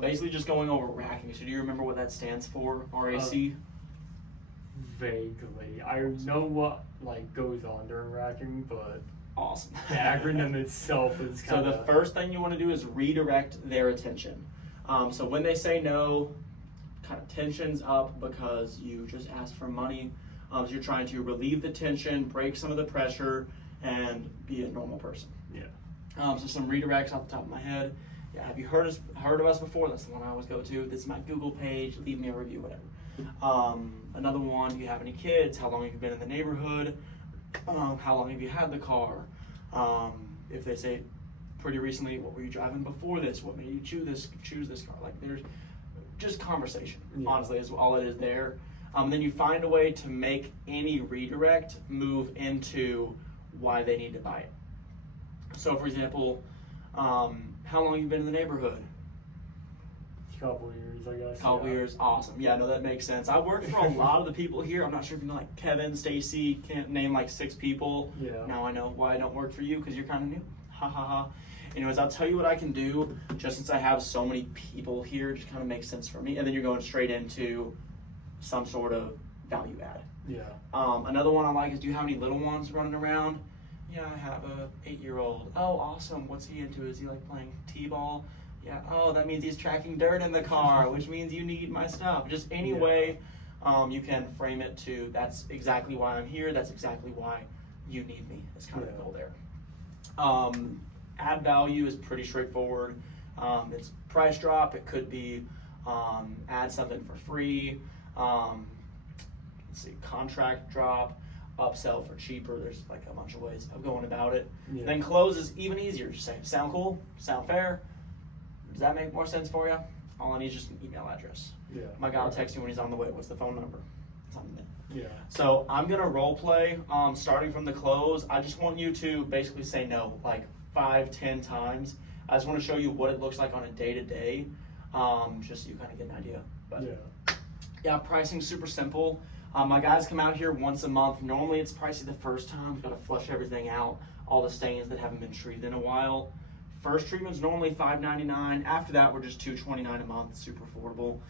Basically just going over racking. So do you remember what that stands for, RAC? Vaguely. I know what goes on during racking, but Awesome. the acronym itself is kind of... So the first thing you want to do is redirect their attention. So when they say no, kind of tension's up because you just asked for money. So you're trying to relieve the tension, break some of the pressure, and be a normal person. Yeah. So some redirects off the top of my head. Yeah, have you heard of us before? That's the one I always go to. This is my Google page. Leave me a review, whatever. Another one, do you have any kids? How long have you been in the neighborhood? How long have you had the car? If they say pretty recently, what were you driving before this? What made you choose this car? Like, there's just conversation, honestly, is all it is there. Then you find a way to make any redirect move into why they need to buy it. So, for example, how long have you been in the neighborhood? Couple years, I guess. Couple years, awesome. Yeah, no, that makes sense. I work for a lot of the people here. I'm not sure if you know, like Kevin, Stacy, can't name like 6 people. Yeah. Now I know why I don't work for you, because you're kind of new. Ha ha ha. Anyways, I'll tell you what I can do, just since I have so many people here, just kind of makes sense for me. And then you're going straight into some sort of value add. Yeah. Another one I like is, do you have any little ones running around? Yeah, I have a 8-year-old. Oh, awesome. What's he into? Is he like playing t-ball? Yeah, oh, that means he's tracking dirt in the car, which means you need my stuff. Just any way you can frame it to, that's exactly why I'm here, that's exactly why you need me. It's kind of the goal there. Add value is pretty straightforward. It's price drop, it could be add something for free, let's see, contract drop, upsell for cheaper. There's like a bunch of ways of going about it. Yeah. Then close is even easier. Just say, sound cool, sound fair. Does that make more sense for you? All I need is just an email address. Yeah. My guy will text you when he's on the way. What's the phone number? It's on the Yeah. So I'm gonna role play, starting from the close. I just want you to basically say no, like 5-10 times. I just want to show you what it looks like on a day-to-day, just so you kind of get an idea. But yeah, pricing's super simple. My guys come out here once a month. Normally it's pricey the first time. We've got to flush everything out, all the stains that haven't been treated in a while. First treatment's normally $5.99. After that, we're just $2.29 a month, super affordable.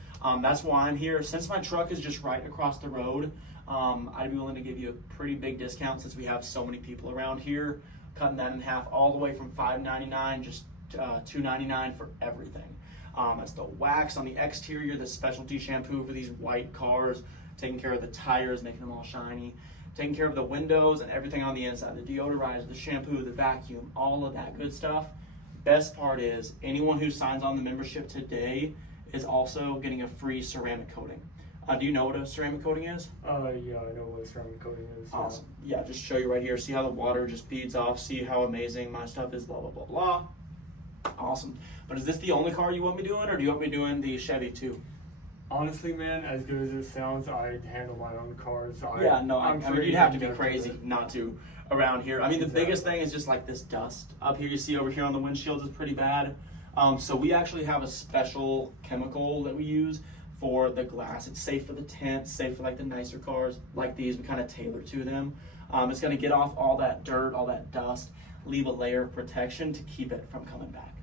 That's why I'm here. Since my truck is just right across the road, I'd be willing to give you a pretty big discount since we have so many people around here, cutting that in half all the way from $5.99, just $2.99 for everything. That's the wax on the exterior, the specialty shampoo for these white cars, taking care of the tires, making them all shiny, taking care of the windows and everything on the inside, the deodorizer, the shampoo, the vacuum, all of that good stuff. Best part is, anyone who signs on the membership today is also getting a free ceramic coating. Do you know what a ceramic coating is? Yeah, I know what a ceramic coating is. Awesome. Yeah, just show you right here. See how the water just beads off. See how amazing my stuff is, blah, blah, blah, blah. Awesome. But is this the only car you want me doing, or do you want me doing the Chevy too? Honestly, man, as good as it sounds, I handle my own cars. So I mean, you'd have to be crazy not to around here. I mean, the biggest thing is just like this dust up here. You see over here on the windshield is pretty bad. So we actually have a special chemical that we use for the glass. It's safe for the tint, safe for like the nicer cars like these. We kind of tailor to them. It's going to get off all that dirt, all that dust, leave a layer of protection to keep it from coming back.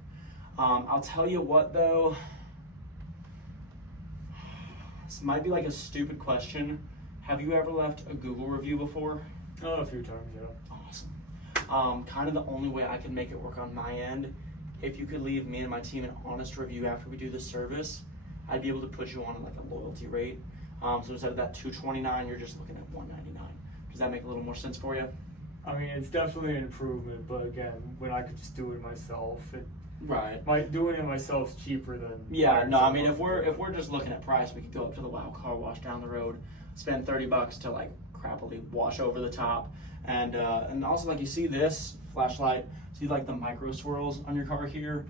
I'll tell you what though, this might be like a stupid question. Have you ever left a Google review before? Oh, a few times, yeah. Awesome. Kind of the only way I can make it work on my end, if you could leave me and my team an honest review after we do the service, I'd be able to put you on like a loyalty rate. So instead of that $2.29, you're just looking at $1.99. Does that make a little more sense for you? I mean, it's definitely an improvement, but again, when I could just do it myself, doing it myself is cheaper than. Yeah, no, I mean, if we're just looking at price, we could go up to the Wow Car Wash down the road, spend $30 to like crappily wash over the top, and also like you see this flashlight, see like the micro swirls on your car here.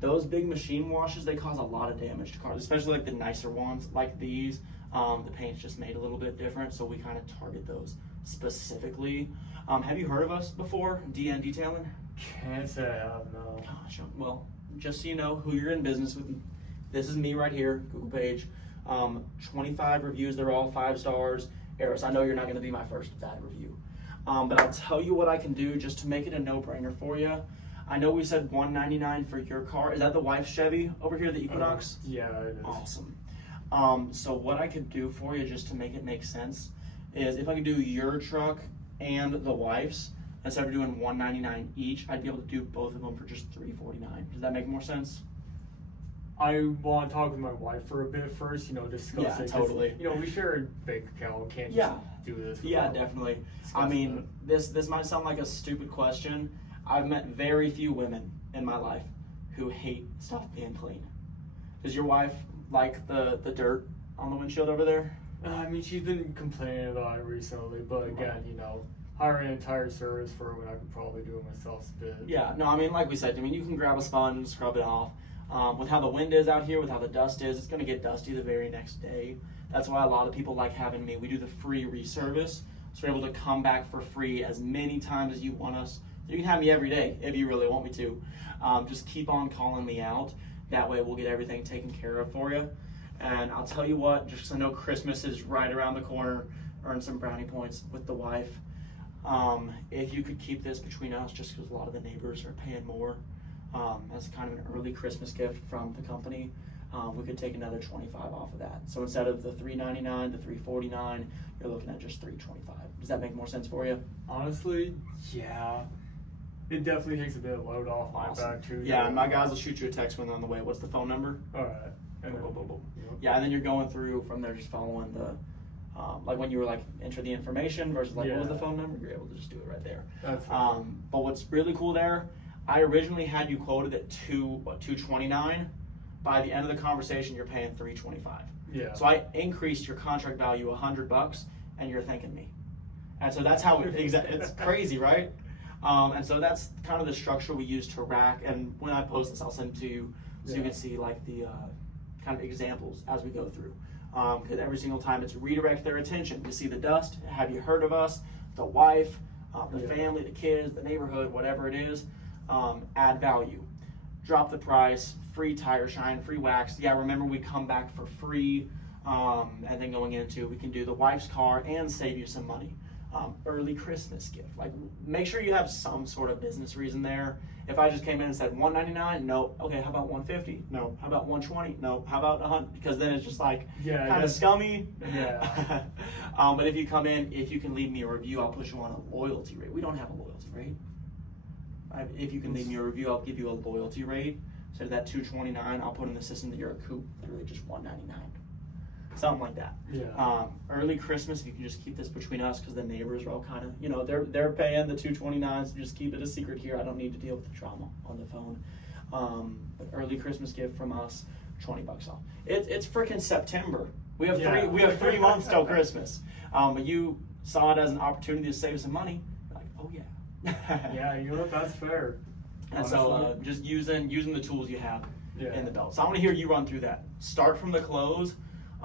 Those big machine washes, they cause a lot of damage to cars, especially like the nicer ones like these. The paint's just made a little bit different, so we kind of target those specifically. Have you heard of us before, DN Detailing? Can't say I have, no. Gosh, well, just so you know who you're in business with, this is me right here, Google page. 25 reviews, they're all 5 stars. Eris, I know you're not going to be my first bad review. But I'll tell you what I can do just to make it a no-brainer for you. I know we said $199 for your car. Is that the wife's Chevy over here, the Equinox? Yeah, it is. Awesome. So what I could do for you, just to make it make sense, is if I could do your truck and the wife's, instead of doing $199 each, I'd be able to do both of them for just $349. Does that make more sense? I want to talk with my wife for a bit first, discuss Yeah, it. totally. We share a bank account. We can't just do this. Yeah, definitely. I mean, this might sound like a stupid question. I've met very few women in my life who hate stuff being clean. Does your wife like the dirt on the windshield over there? I mean, she's been complaining about it recently, but again, hiring an entire service for when I could probably do it myself is a bit. Yeah, no, I mean, like we said, you can grab a sponge and scrub it off. With how the wind is out here, with how the dust is, it's going to get dusty the very next day. That's why a lot of people like having me. We do the free reservice, so we're able to come back for free as many times as you want us. You can have me every day if you really want me to. Just keep on calling me out. That way we'll get everything taken care of for you. And I'll tell you what, just 'cause I know Christmas is right around the corner, earn some brownie points with the wife. If you could keep this between us, just because a lot of the neighbors are paying more, as kind of an early Christmas gift from the company, we could take another $25 off of that. So instead of the $399, the $349, you're looking at just $325. Does that make more sense for you? Honestly, yeah. It definitely takes a bit of load off my back too. Yeah, and my guys will shoot you a text when they're on the way. What's the phone number? All right. And then, yeah, and then you're going through from there, just following the, like when you were enter the information versus what was the phone number, you're able to just do it right there. That's but what's really cool there, I originally had you quoted at $229. By the end of the conversation, you're paying $325. Yeah. So I increased your contract value $100, and you're thanking me. And so that's how it's crazy, right? And so that's kind of the structure we use to RAC. And when I post this, I'll send it to you so you can see the kind of examples as we go through. Because every single time it's redirect their attention to see the dust. Have you heard of us? The wife, the family, the kids, the neighborhood, whatever it is. Add value. Drop the price. Free tire shine. Free wax. Yeah, remember we come back for free. And then going into, we can do the wife's car and save you some money. Early Christmas gift. Make sure you have some sort of business reason there. If I just came in and said $199, no. Okay, how about $150? No. How about $120? No. How about $100? Because then it's just kind of scummy. Yeah. But if you come in, if you can leave me a review, I'll put you on a loyalty rate. We don't have a loyalty rate. If you can leave me a review, I'll give you a loyalty rate. So that $229, I'll put in the system that you're a coupe, literally just $199. Something like that. Yeah. Early Christmas, if you can just keep this between us, because the neighbors are all kind of, they're paying the $229, so just keep it a secret here. I don't need to deal with the drama on the phone. But early Christmas gift from us, $20 off. It's freaking September. We have 3 months till Christmas. But you saw it as an opportunity to save some money. You're like, oh yeah. Yeah, that's fair. And so just using the tools you have in the belt. So I want to hear you run through that. Start from the close.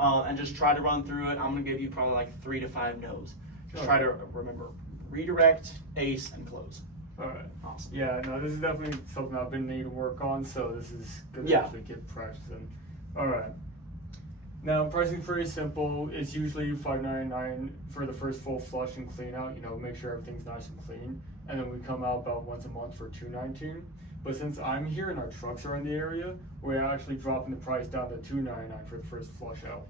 And just try to run through it. I'm going to give you probably 3 to 5 no's. Just try to remember redirect, ace, and close. All right. Awesome. Yeah, no, this is definitely something I've been needing to work on, so this is good to actually get practice in. All right. Now, pricing's pretty simple. It's usually $5.99 for the first full flush and clean out, make sure everything's nice and clean. And then we come out about once a month for $2.19. But since I'm here and our trucks are in the area, we're actually dropping the price down to $2.99 for the first flush out.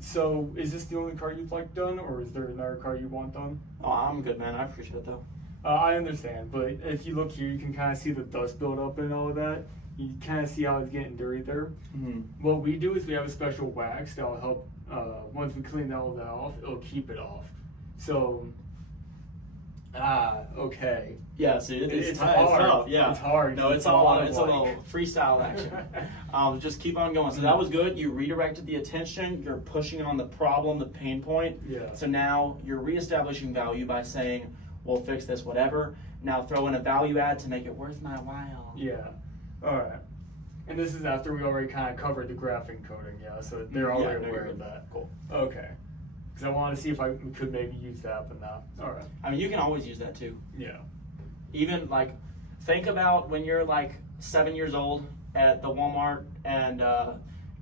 So is this the only car you'd like done, or is there another car you want done? Oh, I'm good, man. I appreciate it, though. I understand, but if you look here, you can kind of see the dust build up and all of that. You kind of see how it's getting dirty there. Mm-hmm. What we do is we have a special wax that will help, once we clean all of that off, it'll keep it off. So, okay. Yeah, see, it's hard. It's tough. Yeah. It's hard. No, it's a little freestyle action. Just keep on going. So that was good. You redirected the attention. You're pushing on the problem, the pain point. Yeah. So now you're reestablishing value by saying, we'll fix this, whatever. Now throw in a value add to make it worth my while. Yeah. All right. And this is after we already kind of covered the graphing coding, so they're already aware of that. Cool. Okay. Because I wanted to see if we could maybe use that, but not. All right. I mean, you can always use that too. Yeah. Even think about when you're 7 years old at the Walmart and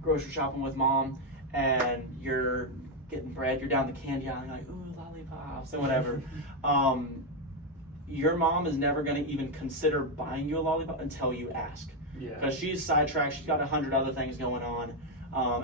grocery shopping with mom, and you're getting bread, you're down the candy aisle, and you're like, ooh, lollipops and whatever. your mom is never going to even consider buying you a lollipop until you ask. Yeah. Because she's sidetracked, she's got 100 other things going on.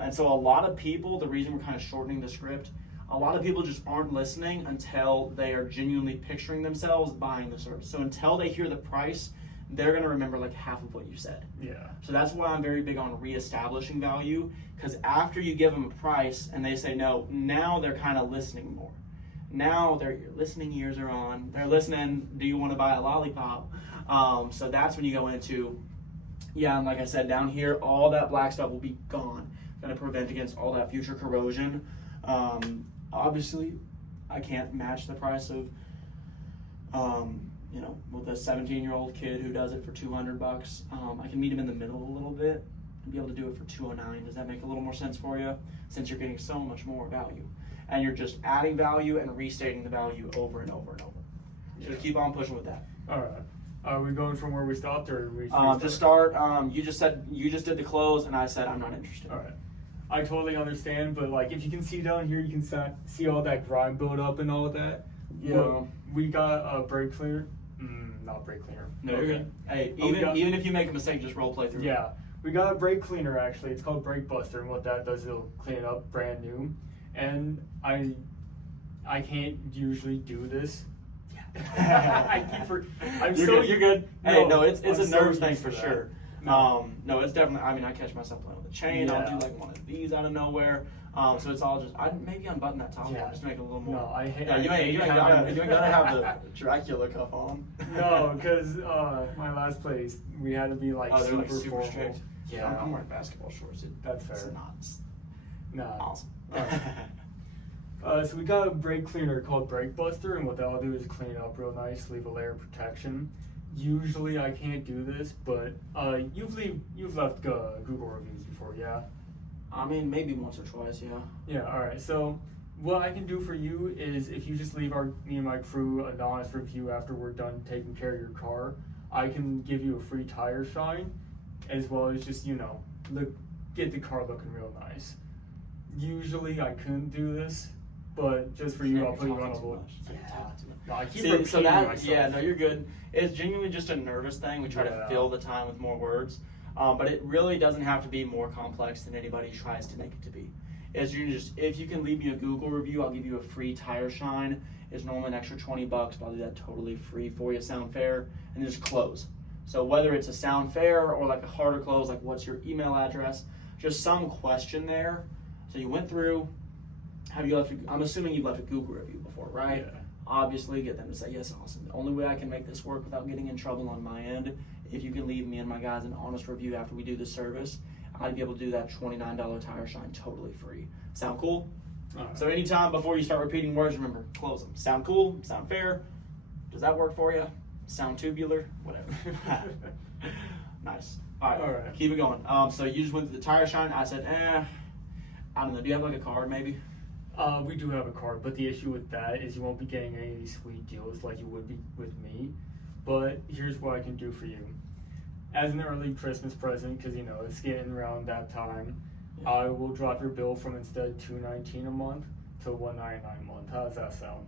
And so a lot of people, the reason we're kind of shortening the script, a lot of people just aren't listening until they are genuinely picturing themselves buying the service. So until they hear the price, they're going to remember like half of what you said. Yeah. So that's why I'm very big on reestablishing value, because after you give them a price and they say no, now they're kind of listening more. Now their listening ears are on. They're listening, do you want to buy a lollipop? So that's when you go into, yeah, and like I said, down here, all that black stuff will be gone. Going to prevent against all that future corrosion. Obviously, I can't match the price of, with a 17-year-old kid who does it for $200. I can meet him in the middle a little bit and be able to do it for $209. Does that make a little more sense for you? Since you're getting so much more value. And you're just adding value and restating the value over and over and over. So just keep on pushing with that. All right. Are we going from where we stopped, or we just start? You just said you just did the close, and I said I'm not interested. All right. I totally understand, but like if you can see down here, you can see all that grime build up and all of that. Yeah. But we got a brake cleaner. Not brake cleaner. No, you're good. Hey, even if you make a mistake, just role play through. Yeah. We got a brake cleaner actually. It's called Brake Buster, and what that does, it'll clean it up brand new. And I can't usually do this. You're good. Hey, no, it's a so nerves thing used for to that. sure. No. No, it's definitely. I mean, I catch myself playing with the chain. Yeah. I'll do like one of these out of nowhere. So it's all just. Maybe unbutton that top one just to make it a little more. No, I hate. Yeah, you ain't gotta have the Dracula cuff on. No, because my last place we had to be like they're super, like super formal. strict. Yeah, I'm wearing basketball shorts. That's fair. It's not. No. Awesome. So we got a brake cleaner called Brake Buster, and what that'll do is clean it up real nice, leave a layer of protection. Usually I can't do this, but you've left Google reviews before, yeah? I mean, maybe once or twice, yeah. Yeah, alright, so what I can do for you is if you just leave me and my crew an honest review after we're done taking care of your car, I can give you a free tire shine, as well as just, get the car looking real nice. Usually I couldn't do this, but just for you, I'll put you on a little. No, I keep repeating myself. Yeah, no, you're good. It's genuinely just a nervous thing. We try to fill the time with more words, but it really doesn't have to be more complex than anybody tries to make it to be. It's if you can leave me a Google review, I'll give you a free tire shine. It's normally an extra $20, but I'll do that totally free for you, sound fair, and just close. So whether it's a sound fair or like a harder close, like what's your email address, just some question there. So you went through. I'm assuming you've left a Google review before, right? Yeah. Obviously, get them to say, yes, awesome. The only way I can make this work without getting in trouble on my end, if you can leave me and my guys an honest review after we do this service, I'd be able to do that $29 tire shine totally free. Sound cool? Right. So anytime before you start repeating words, remember, close them. Sound cool? Sound fair? Does that work for you? Sound tubular? Whatever. Nice. All right. Keep it going. So you just went through the tire shine. I said, I don't know. Do you have like a card maybe? We do have a card, but the issue with that is you won't be getting any of these sweet deals like you would be with me. But here's what I can do for you. As an early Christmas present, because it's getting around that time, I will drop your bill from instead of $219 a month to $199 a month. How does that sound?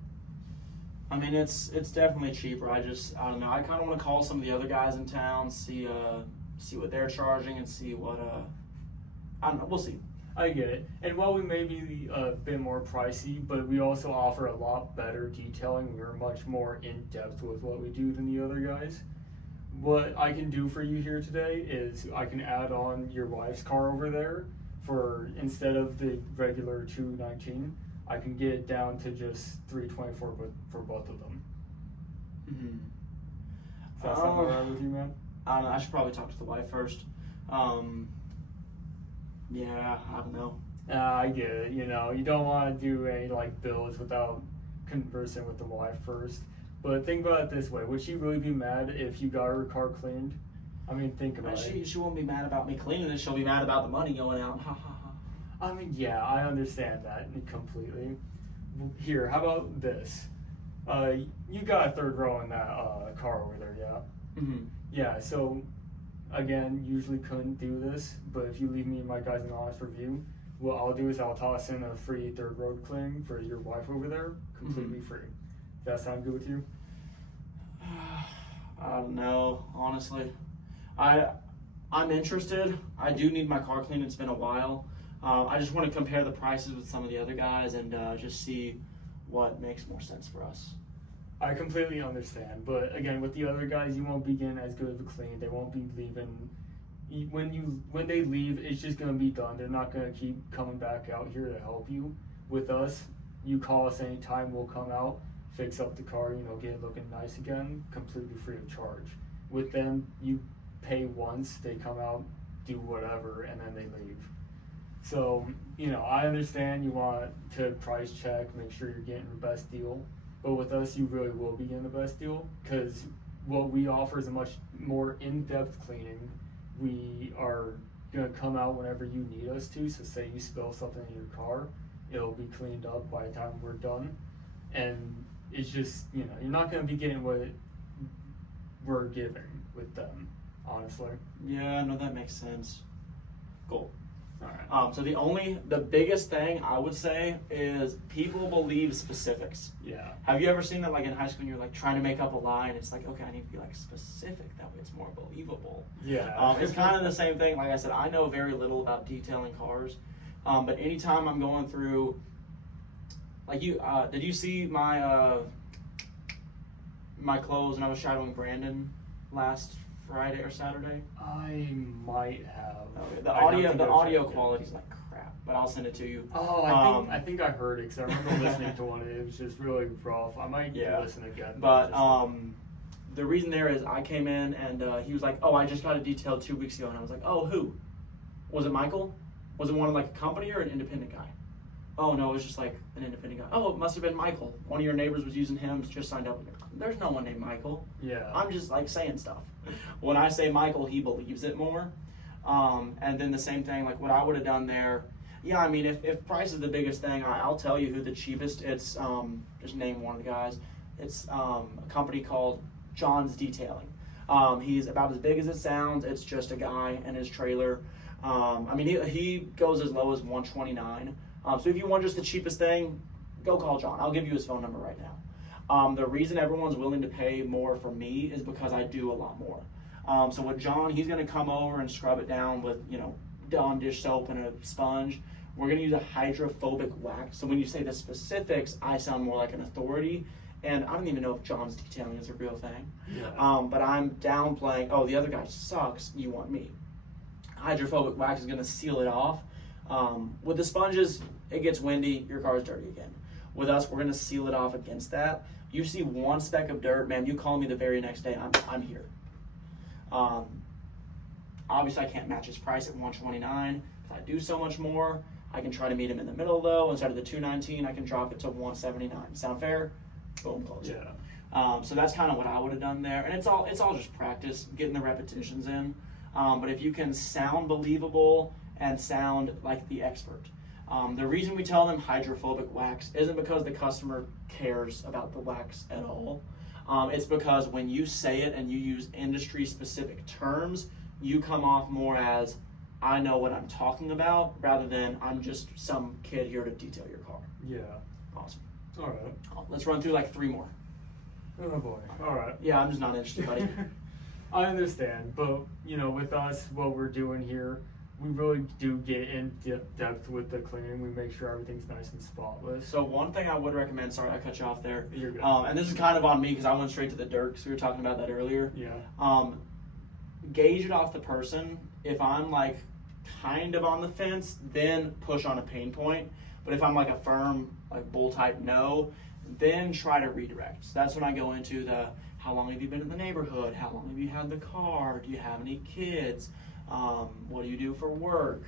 I mean, it's definitely cheaper. I don't know. I kind of want to call some of the other guys in town, see what they're charging, and see what I don't know. We'll see. I get it. And while we may be a bit more pricey, but we also offer a lot better detailing. We're much more in depth with what we do than the other guys. What I can do for you here today is I can add on your wife's car over there for instead of the regular $219, I can get it down to just $324 for both of them. Mm-hmm. Does that sound alright with you, man? I don't know. I should probably talk to the wife first. Yeah, I don't know. I get it. You don't want to do any bills without conversing with the wife first. But think about it this way: would she really be mad if you got her car cleaned? I mean, think about it. She won't be mad about me cleaning it. She'll be mad about the money going out. Ha ha ha. I mean, yeah, I understand that completely. Here, how about this? You got a third row in that car over there, yeah? Mm-hmm. Yeah. So. Again, usually couldn't do this, but if you leave me and my guys an honest review, what I'll do is I'll toss in a free third road cleaning for your wife over there, completely free. Does that sound good with you? I don't know, honestly. I'm interested. I do need my car cleaned. It's been a while. I just want to compare the prices with some of the other guys and just see what makes more sense for us. I completely understand, but again, with the other guys, you won't be getting as good of a clean. They won't be leaving. When they leave, it's just gonna be done. They're not gonna keep coming back out here to help you. With us, you call us anytime, we'll come out, fix up the car, get it looking nice again, completely free of charge. With them, you pay once, they come out, do whatever, and then they leave. So, I understand you want to price check, make sure you're getting the best deal, but with us, you really will be getting the best deal, because what we offer is a much more in-depth cleaning. We are gonna come out whenever you need us to, so say you spill something in your car, it'll be cleaned up by the time we're done, and it's just, you're not gonna be getting what we're giving with them, honestly. Yeah, no, that makes sense. Cool. All right. So the biggest thing I would say is people believe specifics. Yeah. Have you ever seen that, like in high school, and you're like trying to make up a lie, and it's like, okay, I need to be like specific. That way, it's more believable. Yeah. It's kind of the same thing. Like I said, I know very little about detailing cars, but anytime I'm going through, like did you see my my clothes when I was shadowing Brandon last Friday or Saturday? I might have. Okay. The audio quality is like crap, but I'll send it to you. Oh, I think I heard it because I remember listening to one. It was just really rough. I might listen again. But the reason there is I came in and he was like, "Oh, I just got a detail 2 weeks ago," and I was like, "Oh, who? Was it Michael? Was it one of like a company or an independent guy?" "Oh no, it was just like an independent guy." "Oh, it must have been Michael. One of your neighbors was using him. Just signed up with him." There's no one named Michael. Yeah. I'm just like saying stuff. When I say Michael, he believes it more. And then the same thing, like what I would have done there. Yeah, I mean, if price is the biggest thing, I'll tell you who the cheapest. It's just name one of the guys. It's a company called John's Detailing. He's about as big as it sounds. It's just a guy and his trailer. I mean, he goes as low as $129. So if you want just the cheapest thing, go call John. I'll give you his phone number right now. The reason everyone's willing to pay more for me is because I do a lot more. So with John, he's going to come over and scrub it down with, Dawn dish soap and a sponge. We're going to use a hydrophobic wax. So when you say the specifics, I sound more like an authority. And I don't even know if John's Detailing is a real thing. Yeah. But I'm downplaying, oh, the other guy sucks, you want me. Hydrophobic wax is going to seal it off. With the sponges, it gets windy, your car's dirty again. With us, we're going to seal it off against that. You see one speck of dirt, man, you call me the very next day, I'm here. Obviously, I can't match his price at $129. If I do so much more, I can try to meet him in the middle, though. Instead of the $219, I can drop it to $179. Sound fair? Boom, close. Yeah. So that's kind of what I would have done there. And it's all just practice, getting the repetitions in. But if you can sound believable and sound like the expert. The reason we tell them hydrophobic wax isn't because the customer cares about the wax at all. It's because when you say it and you use industry-specific terms, you come off more as, I know what I'm talking about, rather than I'm just some kid here to detail your car. Yeah. Awesome. All right. Let's run through like 3 more. Oh boy. All right. Yeah, I'm just not interested, buddy. I understand, but with us, what we're doing here, we really do get in depth with the cleaning. We make sure everything's nice and spotless. So one thing I would recommend, sorry I cut you off there. You're good. And this is kind of on me because I went straight to the dirt because we were talking about that earlier. Yeah. Gauge it off the person. If I'm like kind of on the fence, then push on a pain point. But if I'm like a firm, like bull type no, then try to redirect. So that's when I go into the, how long have you been in the neighborhood? How long have you had the car? Do you have any kids? What do you do for work?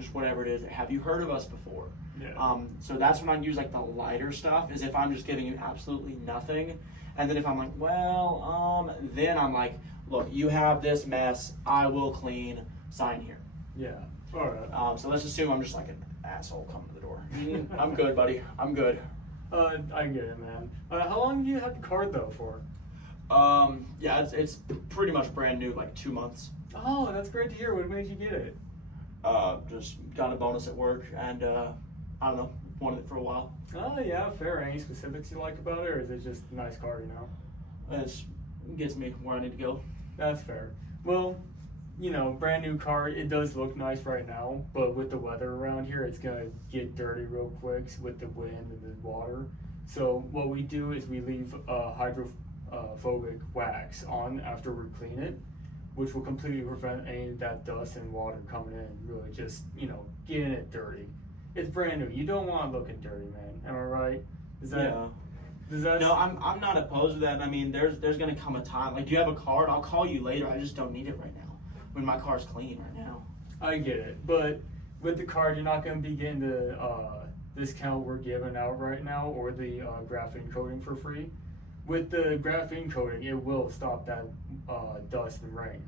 Just whatever it is. Have you heard of us before? Yeah. So that's when I use like the lighter stuff, is if I'm just giving you absolutely nothing. And then if I'm like, well, then I'm like, look, you have this mess, I will clean, sign here. Yeah. All right. So let's assume I'm just like an asshole coming to the door. I'm good, buddy. I'm good. I get it, man. How long do you have the card though for? Yeah, it's pretty much brand new, like 2 months. Oh, that's great to hear. What made you get it? Just got a bonus at work, and I don't know, wanted it for a while. Oh yeah, fair. Any specifics you like about it, or is it just a nice car? It's gets me where I need to go. That's fair. Well, you know, brand new car, it does look nice right now, but with the weather around here, it's gonna get dirty real quick with the wind and the water. So what we do is we leave hydrophobic wax on after we clean it, which will completely prevent any of that dust and water coming in, really just, you know, getting it dirty. It's brand new. You don't want it looking dirty, man. Am I right? Is that? Yeah. Does that? No, I'm not opposed to that. I mean, there's gonna come a time. Like, do you have a card? I'll call you later. I just don't need it right now. When my car's clean right now. I get it, but with the card, you're not going to be getting the discount we're giving out right now, or the graphene coating for free. With the graphene coating, it will stop that dust and rain.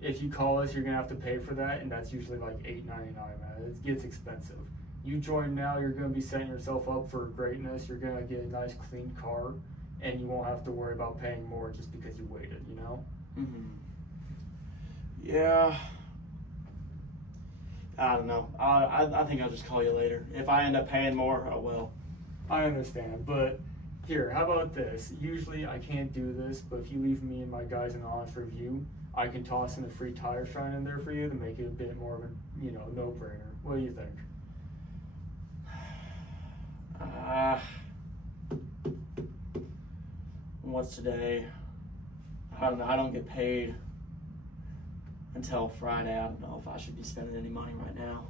If you call us, you're going to have to pay for that, and that's usually like $8.99, man. It gets expensive. You join now, you're going to be setting yourself up for greatness. You're going to get a nice, clean car, and you won't have to worry about paying more just because you waited, you know? Mm-hmm. Yeah, I don't know. I think I'll just call you later. If I end up paying more, I will. I understand, but here, how about this? Usually I can't do this, but if you leave me and my guys an honest review, I can toss in a free tire shine in there for you to make it a bit more of a, you know, no-brainer. What do you think? What's today? I don't know. I don't get paid until Friday. I don't know if I should be spending any money right now.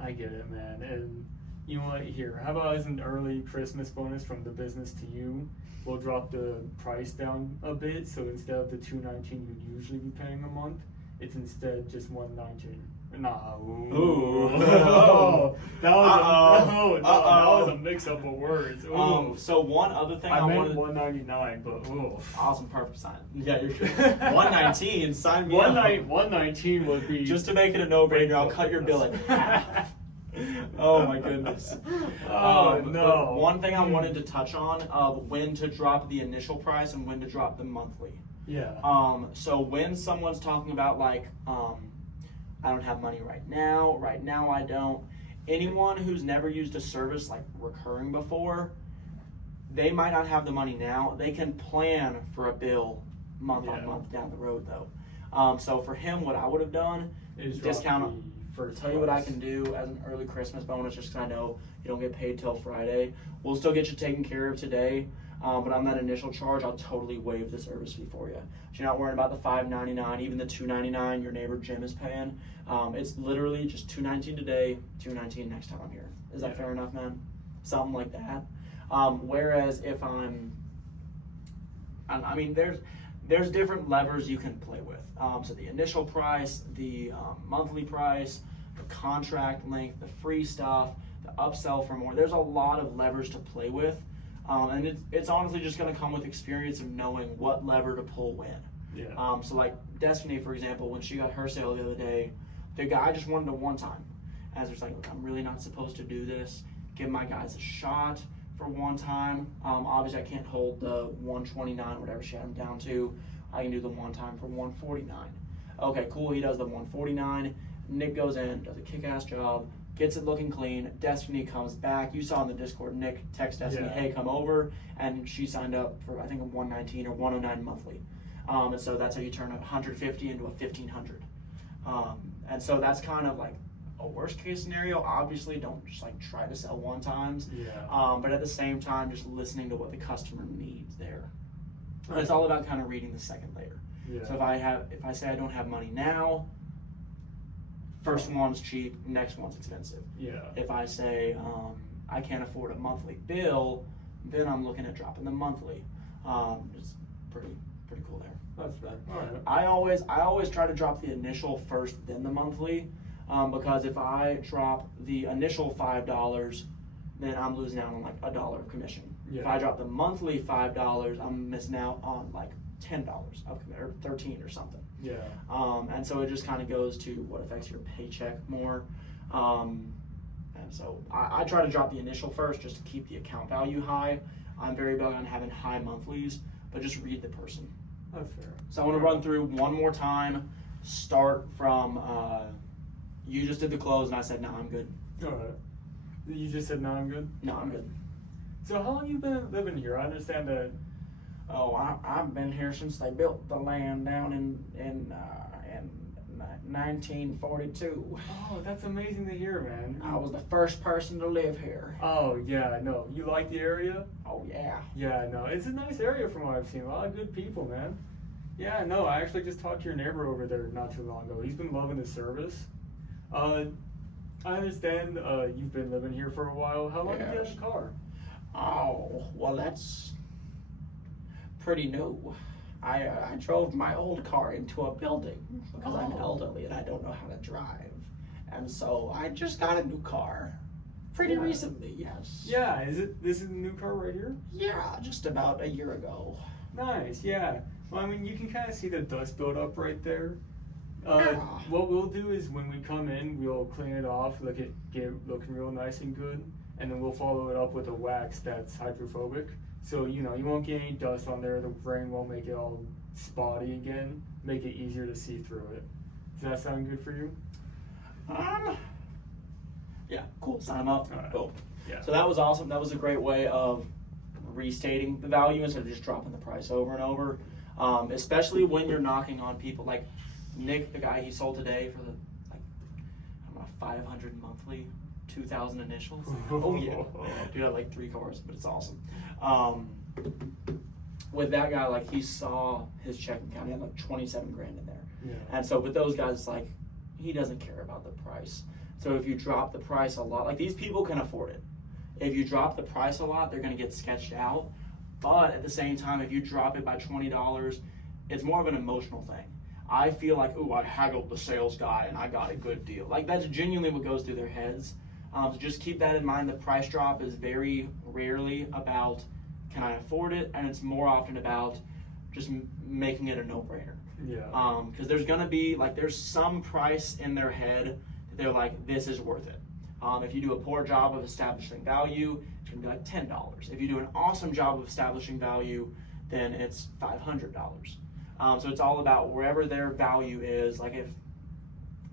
I get it, man. And you know what? Here, how about as an early Christmas bonus from the business to you? We'll drop the price down a bit. So instead of the $219 you'd usually be paying a month, it's instead just $119. Nah. Ooh. Oh, that was a mix-up of words. Ooh. So one other thing I meant wanted. $199, but ooh. Awesome, perfect sign. Yeah, you're good. 119. Sign me up. 119 would be just to make it a no-brainer. I'll cut your bill in half. Oh my goodness. No. One thing I wanted to touch on of when to drop the initial price and when to drop the monthly. Yeah. So when someone's talking about like, I don't have money right now I don't. Anyone who's never used a service like recurring before, they might not have the money now. They can plan for a bill month on month down the road though. So for him, what I would have done is discount. Tell you what I can do as an early Christmas bonus, just because I know you don't get paid till Friday. We'll still get you taken care of today, but on that initial charge, I'll totally waive the service fee for you. So you're not worrying about the $5.99, even the $2.99 your neighbor Jim is paying. It's literally just $2.19 today, $2.19 next time I'm here. Is that fair enough, man? Something like that. Whereas if I mean, there's different levers you can play with. So the initial price, the monthly price, the contract length, the free stuff, the upsell for more. There's a lot of levers to play with. And it's honestly just going to come with experience of knowing what lever to pull when. Yeah. So like Destiny, for example, when she got her sale the other day, the guy just wanted a one-time. As it's like, look, I'm really not supposed to do this. Give my guys a shot for one time. Obviously, I can't hold the 129, whatever she had him down to. I can do the one time for 149. Okay, cool. He does the 149. Nick goes in, does a kick-ass job, gets it looking clean. Destiny comes back. You saw in the Discord, Nick text Destiny, hey, come over. And she signed up for, I think, a 119 or 109 monthly. And so that's how you turn a 150 into a 1500. And so that's kind of like a worst case scenario. Obviously, don't just like try to sell one times. Yeah. But at the same time, just listening to what the customer needs there. But it's all about kind of reading the second layer. Yeah. So if I say I don't have money now, first one's cheap, next one's expensive. Yeah. If I say I can't afford a monthly bill, then I'm looking at dropping the monthly. It's pretty cool there. That's fair. All right. I always try to drop the initial first, then the monthly, because if I drop the initial $5, then I'm losing out on like $1 of commission. Yeah. If I drop the monthly $5, I'm missing out on like $10 of commission, or 13 or something. Yeah. And so it just kind of goes to what affects your paycheck more. And so I try to drop the initial first just to keep the account value high. I'm very big on having high monthlies, but just read the person. That's fair. So I want to run through one more time. Start from you just did the close, and I said, no, I'm good. All right. You just said, no, I'm good? No, I'm good. So how long you been living here? I understand that Oh, I've been here since they built the land down in 1942. Oh, that's amazing to hear, man. I was the first person to live here. Oh yeah, no. You like the area? Oh yeah. Yeah, no. It's a nice area from what I've seen. A lot of good people, man. Yeah, no. I actually just talked to your neighbor over there not too long ago. He's been loving the service. I understand you've been living here for a while. How long have you had the car? Oh, well, that's pretty new. I drove my old car into a building because I'm elderly and I don't know how to drive. And so I just got a new car pretty recently, yes. Yeah, this is the new car right here? Yeah, just about a year ago. Nice, yeah. Well, I mean, you can kind of see the dust buildup right there. Yeah. What we'll do is when we come in, we'll clean it off, get it looking real nice and good, and then we'll follow it up with a wax that's hydrophobic. So, you won't get any dust on there, the rain won't make it all spotty again, make it easier to see through it. Does that sound good for you? Yeah, cool, sign them up, Alright. boom. Yeah. So that was awesome. That was a great way of restating the value instead of just dropping the price over and over. Especially when you're knocking on people like Nick, the guy he sold today for the I don't know, 500 monthly, 2,000 initials. Oh yeah, dude, I have like 3 cars, but it's awesome. With that guy, like he saw his checking account, he had like 27 grand in there. Yeah. And so with those guys, it's like he doesn't care about the price. So if you drop the price a lot, like these people can afford it. If you drop the price a lot, they're gonna get sketched out. But at the same time, if you drop it by $20, it's more of an emotional thing. I feel like, ooh, I haggled the sales guy and I got a good deal. Like that's genuinely what goes through their heads. So just keep that in mind. The price drop is very rarely about can I afford it, and it's more often about just making it a no-brainer. Yeah. Because there's gonna be there's some price in their head that they're like, this is worth it. If you do a poor job of establishing value, it's gonna be like $10. If you do an awesome job of establishing value, then it's $500. So it's all about wherever their value is. Like if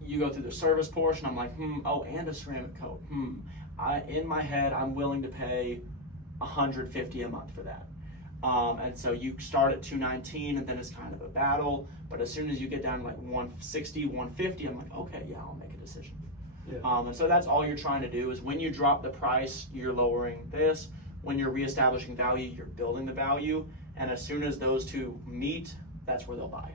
you go through the service portion, I'm like, oh, and a ceramic coat. In my head, I'm willing to pay $150 a month for that. And so you start at $219, and then it's kind of a battle. But as soon as you get down to like $160, $150, I'm like, okay, yeah, I'll make a decision. Yeah. And so that's all you're trying to do is when you drop the price, you're lowering this. When you're reestablishing value, you're building the value. And as soon as those two meet, that's where they'll buy.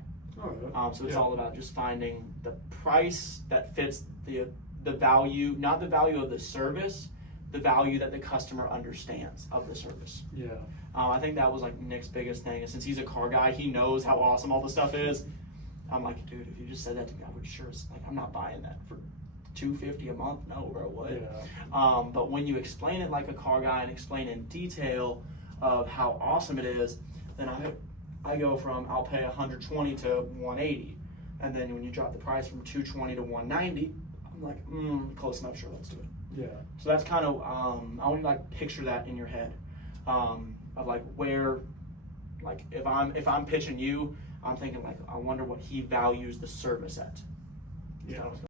So it's all about just finding the price that fits the value, not the value of the service, the value that the customer understands of the service. Yeah. I think that was like Nick's biggest thing. And since he's a car guy, he knows how awesome all the stuff is. I'm like, dude, if you just said that to me, I would I'm not buying that for $250 a month. No, bro, what? Yeah. But when you explain it like a car guy and explain in detail of how awesome it is, then I go from I'll pay 120 to 180, and then when you drop the price from 220 to 190, I'm like, close enough, sure, let's do it. Yeah. So that's kind of I want you to picture that in your head, of where, if I'm pitching you, I'm thinking I wonder what he values the service at. Yeah.